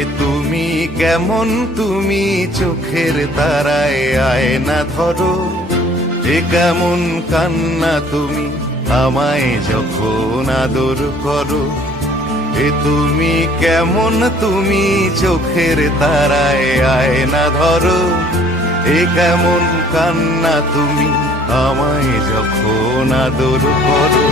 এ তুমি কেমন, তুমি চোখের তারায় আয়না ধরো। এ কেমন কান্না তুমি আমায় যখন আদর করো। এ তুমি কেমন, তুমি চোখের তারায় আয়না ধরো। এ কেমন কান্না তুমি আমায় যখন আদর করো।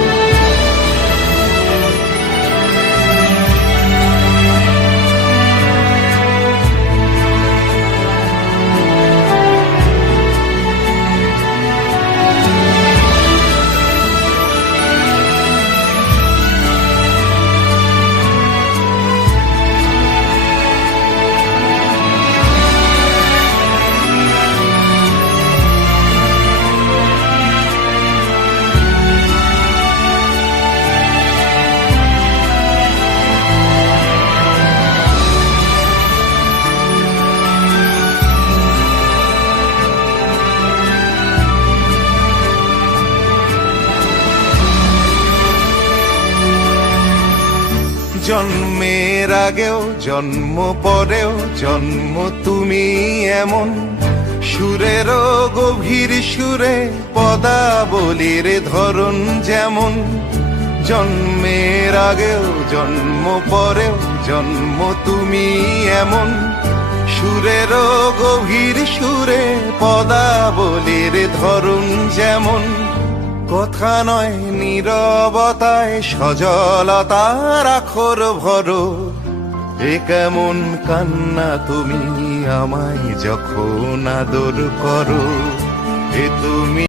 জন্মের আগেও জন্ম পরেও জন্ম তুমি এমন, সুরেরও গভীর সুরে পদাবলীর ধরন যেমন। জন্মের আগেও জন্ম পরেও জন্ম তুমি এমন, সুরেরও গভীর সুরে পদাবলীর ধরন যেমন। কথা নয় নীরবতায় সজলতার আখর ভরো। এ কেমন কান্না তুমি আমায় যখন আদর করো। এ তুমি